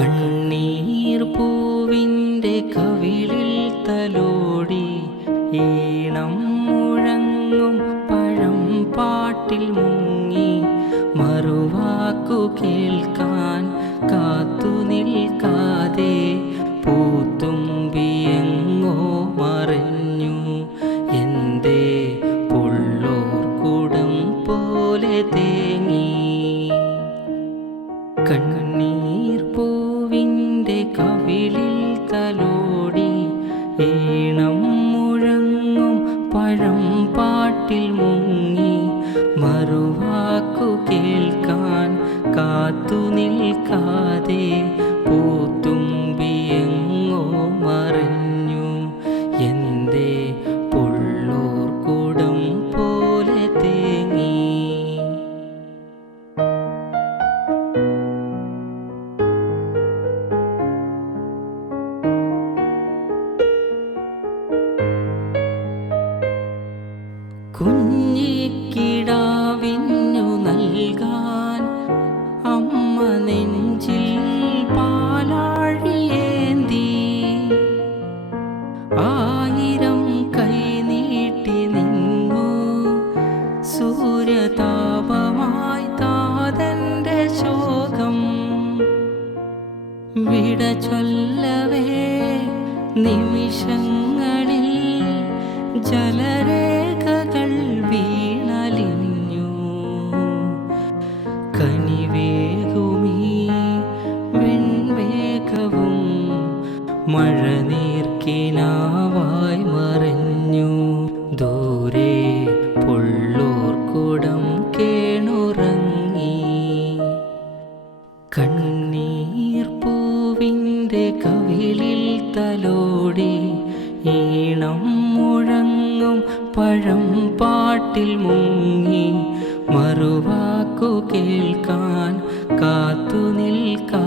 കണ്ണീർ പൂവിൻ്റെ കവിളിൽ തലോടി ഈണം മുഴങ്ങും പഴം പാട്ടിൽ മുങ്ങി മറുവാക്കു കേൾക്കാൻ കാത്തു നിൽക്കാതെ പൂത്തുമ്പിയെങ്ങോ മറഞ്ഞു എൻ്റെ പുള്ളോർക്കുടം പോലെ തേങ്ങി. കണ്ണീർ പൂവിൻ്റെ കവിളിൽ തലോടി ഈണം മുഴങ്ങും പഴം പാട്ടിൽ മുങ്ങി മറുവാക്കു കേൾക്കാൻ കാത്തു നിൽക്കാതെ പൂത്തുമ്പിയെങ്ങോ മറഞ്ഞു എൻ്റെ പുള്ളോർക്കുടം പോലെ തേങ്ങി. കുഞ്ഞിക്കിടാവിന്നു നൽകാൻ അമ്മ നെഞ്ചിൽ പാലാഴിയേന്തി ആയിരം കൈ നീട്ടി നിന്നു സൂര്യതാപമായി താതൻ്റെ ശോകം വിട ചൊല്ലവേ നിമിഷങ്ങളിൽ ജലരേഖകൾ വീണലിഞ്ഞു. കനിവേകുമീ വെൺമേഘവും മഴനീർക്കിനാവായി മറഞ്ഞു. ദൂരെ പുള്ളോർക്കുടം കേണുറങ്ങി. കണ്ണീർ പൂവിൻ്റെ കവിളിൽ തലോടി ഈണം മുഴങ്ങും പഴം പാട്ടിൽ മുങ്ങി മറുവാക്കു കേൾക്കാൻ കാത്തു നിൽക്കാ